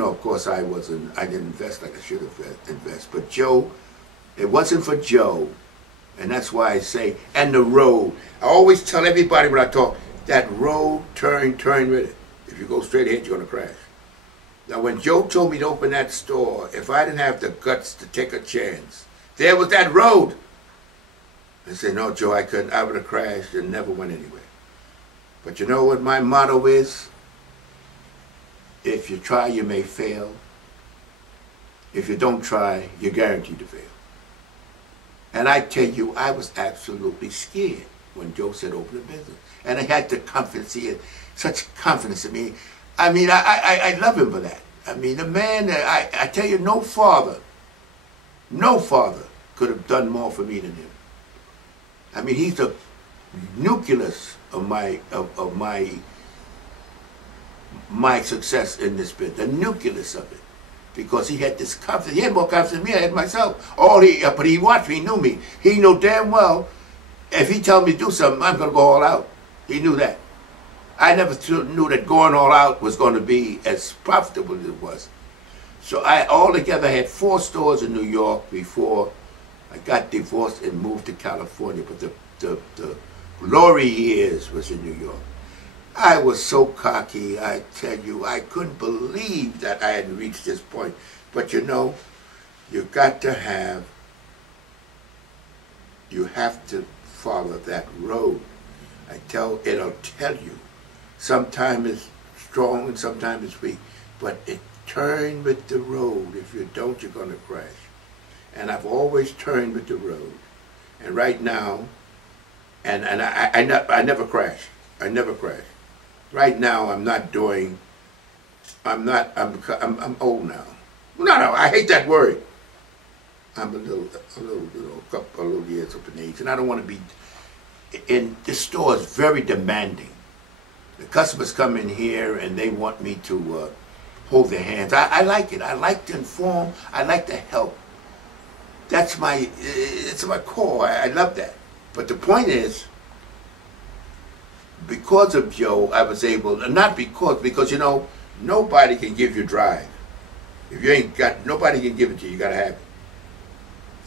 know, of course, I didn't invest like I should have invested. But Joe, it wasn't for Joe. And that's why I say, and the road. I always tell everybody when I talk, that road, turn with it. If you go straight ahead, you're going to crash. Now, when Joe told me to open that store, if I didn't have the guts to take a chance, there was that road. I said, no, Joe, I couldn't. I would have crashed and never went anywhere. But you know what my motto is? If you try, you may fail. If you don't try, you're guaranteed to fail. And I tell you, I was absolutely scared when Joe said open a business. And I had the confidence, he had such confidence in me. I love him for that. I mean, the man, I tell you, no father could have done more for me than him. I mean, he's the nucleus of my success in this business, the nucleus of it. Because he had this confidence. He had more confidence in me than I had myself. But he watched me, he knew me. He knew damn well, if he told me to do something, I'm going to go all out. He knew that. I never knew that going all out was going to be as profitable as it was. So I altogether had 4 stores in New York before I got divorced and moved to California. But the glory years was in New York. I was so cocky, I tell you, I couldn't believe that I had reached this point. But you know, you have to follow that road. It'll tell you. Sometimes it's strong and sometimes it's weak. But turn with the road. If you don't, you're going to crash. And I've always turned with the road. And right now, I never crash. I never crash. Right now, I'm old now. No, I hate that word. I'm a little years up in age, and I don't want to be. And this store is very demanding. The customers come in here and they want me to hold their hands. I like it. I like to inform. I like to help. It's my core. I love that. But the point is, because of Joe, I was able, because you know, nobody can give you drive. If you ain't got, nobody can give it to you. You gotta have it.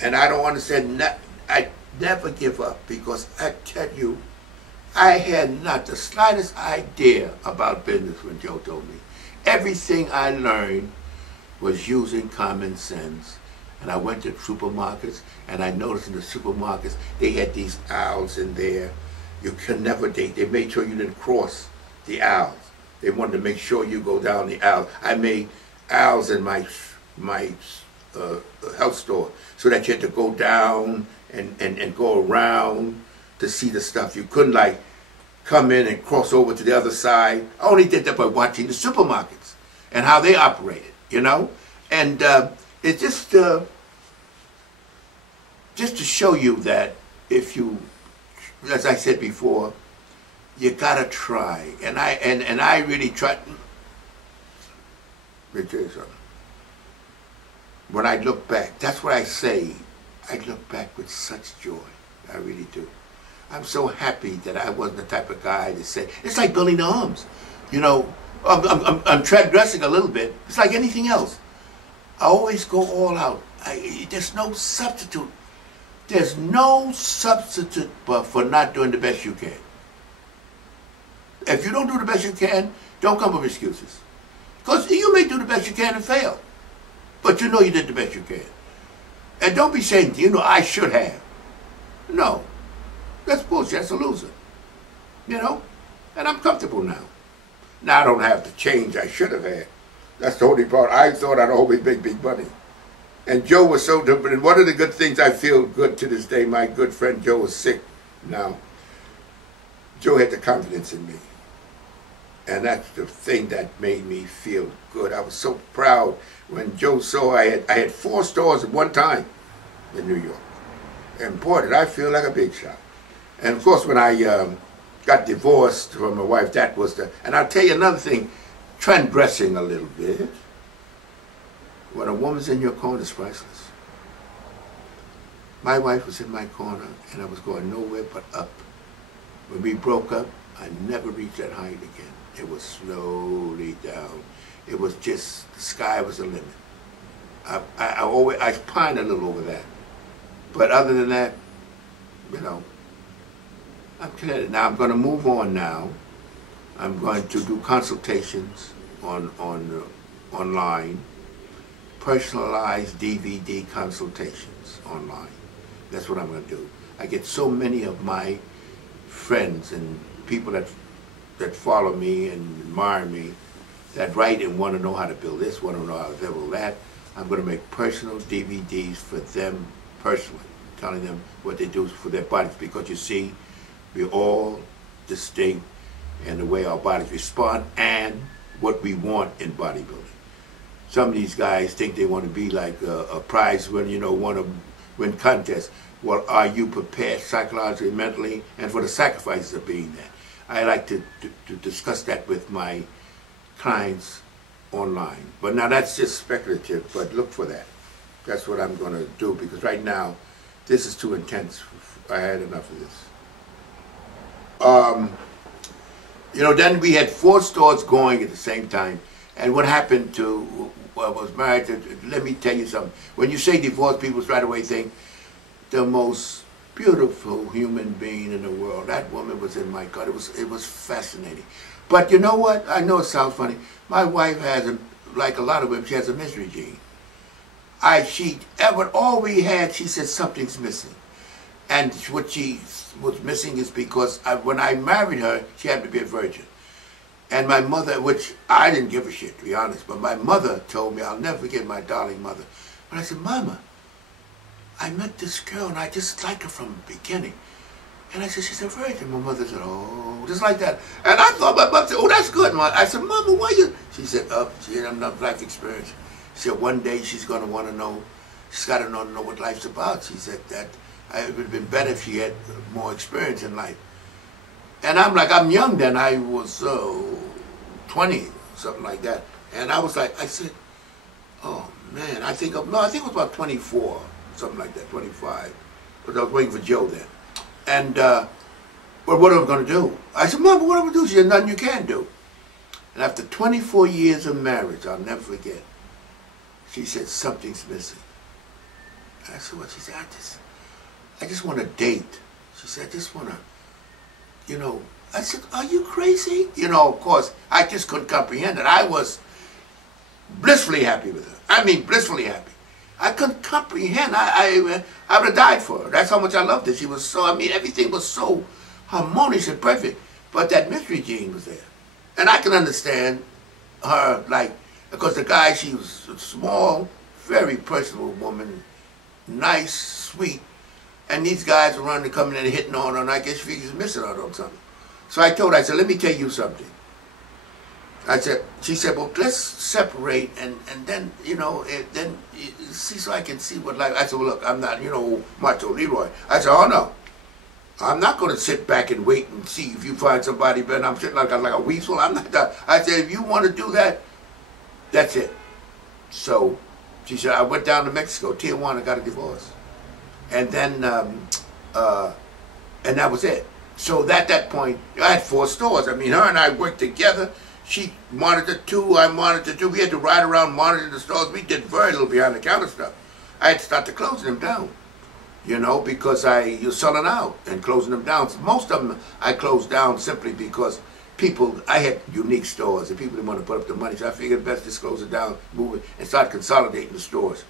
And I don't understand. I never give up, because I tell you, I had not the slightest idea about business when Joe told me. Everything I learned was using common sense. And I went to supermarkets, and I noticed in the supermarkets they had these aisles in there. You can never date. They made sure you didn't cross the aisles. They wanted to make sure you go down the aisle. I made aisles in my health store so that you had to go down and go around to see the stuff. You couldn't like come in and cross over to the other side. I only did that by watching the supermarkets and how they operated, you know? And it's just to show you that if you, as I said before, you gotta try, and I really tried. Let me tell you something. When I look back, that's what I say. I look back with such joy. I really do. I'm so happy that I wasn't the type of guy to say. It's like building the arms. You know, I'm transgressing a little bit. It's like anything else. I always go all out. There's no substitute. There's no substitute for not doing the best you can. If you don't do the best you can, don't come with excuses. Because you may do the best you can and fail. But you know you did the best you can. And don't be saying, you know, I should have. No. That's bullshit. That's a loser. You know? And I'm comfortable now. Now I don't have the change I should have had. That's the only part. I thought I'd always make big money. And Joe was so different. And one of the good things I feel good to this day, my good friend Joe was sick now. Joe had the confidence in me. And that's the thing that made me feel good. I was so proud when Joe saw I had 4 stores at one time in New York. And boy, did I feel like a big shot. And of course, when I got divorced from my wife, that was the, and I'll tell you another thing, transgressing a little bit. When a woman's in your corner, it's priceless. My wife was in my corner, and I was going nowhere but up. When we broke up, I never reached that height again. It was slowly down. It was just, the sky was the limit. I pine a little over that. But other than that, you know, I'm committed. Now I'm going to move on now. I'm going to do consultations online, personalized DVD consultations online. That's what I'm going to do. I get so many of my friends and people that follow me and admire me that write and want to know how to build this, want to know how to build that. I'm going to make personal DVDs for them personally, telling them what they do for their bodies, because you see, we're all distinct in the way our bodies respond and what we want in bodybuilding. Some of these guys think they want to be like a prize winner, you know, want to win contests. Well, are you prepared psychologically, mentally, and for the sacrifices of being there? I like to discuss that with my clients online. But now that's just speculative, but look for that. That's what I'm going to do, because right now, this is too intense. I had enough of this. You know, then we had 4 stores going at the same time. And what happened to, well, I was married to, let me tell you something. When you say divorce, people right away think the most beautiful human being in the world. That woman was in my gut. It was fascinating. But you know what? I know it sounds funny. My wife has, like a lot of women, she has a mystery gene. All we had, she said something's missing. And what she was missing is because when I married her, she had to be a virgin. And my mother, which I didn't give a shit, to be honest, but my mother told me, I'll never forget my darling mother. But I said, Mama, I met this girl and I just liked her from the beginning. And I said, she's a virgin. My mother said, oh, just like that. And I thought, my mother said, oh, that's good, Mom. I said, Mama, why you? She said, she had enough life experience. She said, one day she's going to want to know, she's got to know what life's about. She said that it would have been better if she had more experience in life. And I'm like, I'm young then. I was 20, something like that. And I was like, I said, oh, man, I think it was about 24, something like that, 25. But I was waiting for Joe then. And, well, what am I going to do? I said, Mom, what am I going to do? She said, nothing you can do. And after 24 years of marriage, I'll never forget, she said, something's missing. I said, what? She said, I just want to date. She said, I just want to, you know. I said, are you crazy? You know, of course, I just couldn't comprehend it. I was blissfully happy with her. I mean, blissfully happy. I couldn't comprehend. I would have died for her. That's how much I loved her. She was so, I mean, everything was so harmonious and perfect. But that mystery gene was there. And I can understand her, like, because the guy, she was a small, very personable woman, nice, sweet. And these guys were running, coming in and hitting on her, and I guess she was missing out on something. So I told her, I said, let me tell you something. I said, she said, well, let's separate and then, you know, then see so I can see what life. I said, well, look, I'm not, you know, macho Leroy. I said, oh, no. I'm not going to sit back and wait and see if you find somebody better. And I'm sitting like a weasel. I'm not that. I said, if you want to do that, that's it. So she said, I went down to Mexico, Tijuana, got a divorce. And then, and that was it. So at that point, I had 4 stores. I mean, her and I worked together. She monitored 2, I monitored 2. We had to ride around monitoring the stores. We did very little behind the counter stuff. I had to start to closing them down, you know, because you're selling out and closing them down. Most of them I closed down simply because people, I had unique stores and people didn't want to put up the money. So I figured best just close it down, move it, and start consolidating the stores.